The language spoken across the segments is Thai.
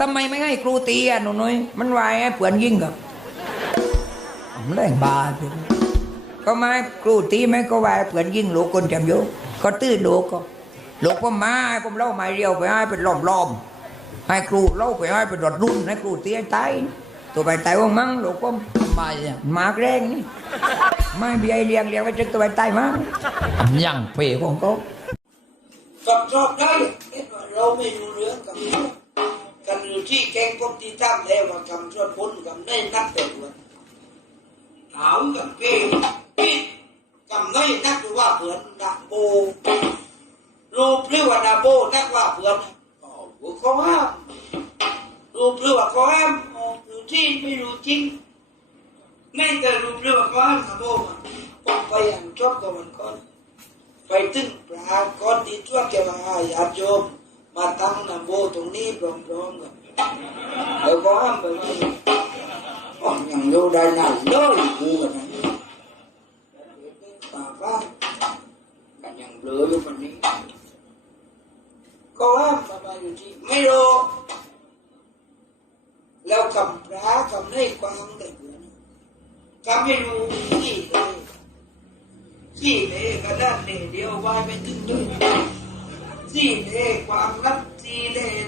ทำไมไม่ให้ครูตีอะหนูน้อยมันวายให้เผื่อนยิงกับผมแรงบาสิก็ไม่ให้ครูตีไหมก็วายเผื่อนยิงลูกคนจำอยู่ก็ตื้อลูกก็ลูกผมมาให้ผมเล่าไม้เรียวไปให้เป็นล้อมๆให้ครูเล่าไปให้เป็นรถรุ่นให้ครูตีให้ตายตัวไปตายว่างมั้งลูกผมมาเนี่ยมากแรงนี่ไม่มีไอเลี้ยงเลี้ยงไว้จนตัวไปตายมั้งยังเปย์ของเขากับชอบได้เห็นว่าเราไม่รู้เรื่องกับเขากัน อยู่ที่แกงพบที่ตั้งแล้วว่าคำชวนพ้นกับได้นักต่วันถามกับเป้พี่กับได้นักว่าเผื่อนดาโบรูปหรือว่าดาโบนักว่าเผื่อนอ๋อหัวข้อห้ามรูปหรือว่าข้อห้ามอยู่ที่ไม่รู้จริงไม่แต่รูปหรือว่าข้อห้ามดาโบมาผมไปอย่านชอบกับมันก่อนไปถึงปรากฏที่ทั่วเจ้าญาติโยมมาตั้งนโมตรงนี้พร้อมๆกัน แล้วก็ห้ามไปว่าอ๋อยังอยู่ได้นานเลยกูกันนะป่าฟ้ากันยังเบลออยู่คนนี้ก็ห้ามมาอยู่ที่ไม่รู้แล้วคำพระคำให้ความได้เหมือนคำไม่รู้ที่เลยสี่เลยกระดานเดียววายไปถึงด้วยสี่เลยความรักสี่เลนะตุกะติงยันเตียนงานตุกะติงมึงอันนี้เนื้อฉันมามาได้ก็สันดูที่เลย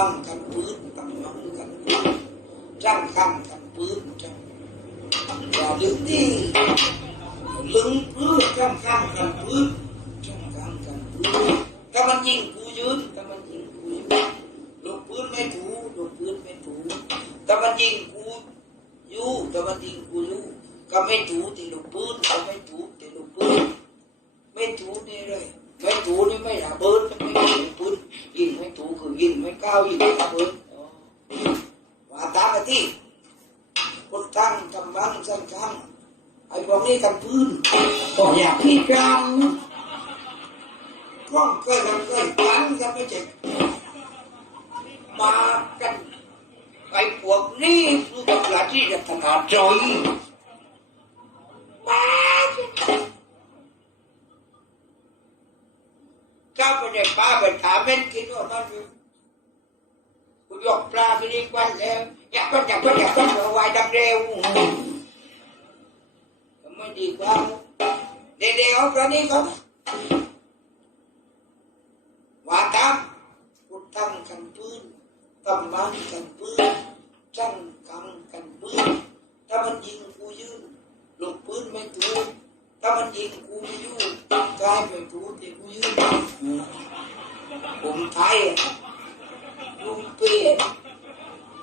ตำมั่งกันพื้นตำมั่งกันพื้นจ้างคันกันพื้นจ้างอย่าลืมดิลึงพื้นจ้างคันกันพื้นจ้างคันกันพื้นถ้ามันยิงกูยืนถ้ามันยิงกูยืนลูกปืนไม่ถูลูกปืนไม่ถูถ้ามันยิงกูยู่แต่มันยิงกูยู่ก็ไม่ถูตีลูกปืนก็ไม่ถูตีลูกปืนไม่ถูนี่เลยไม่ถูนี่ไม่ระเบิดไม่ถูกปืน ยิ่งไม่ถูคือยิ่งไม่ก้าวยิ่งไม่ระเบิดอ๋อว่าตามไปที่กดตั้งกำบังสั้นคังไอ้พวกนี้กันพื้นก็อยากที่กลางกล้องเคยกันเคยกันกันไม่เจ็บมากันไอ้พวกนี้รู้จักหลาที่จะขนาดใจข้า ไปในป่าไปถามเม่นกินว่ามันอยู่กูยกปลาไปนี่กวันแล้วอยากก็อยากก็อยากก็เอาไว้ดำเร็วทำไมดีกว่าเด็กๆเอาปลานี้ก็ว่าตามกูตั้งกันพื้นกำมังกันปืนจังกังกันปืนถ้ามันยิงกูยืนลูกปืนไม่ถูกถ้ามันยิงกูไม่ยู่ กายไม่ถูกแต่กูยืนผมไทยลุงเปี้ย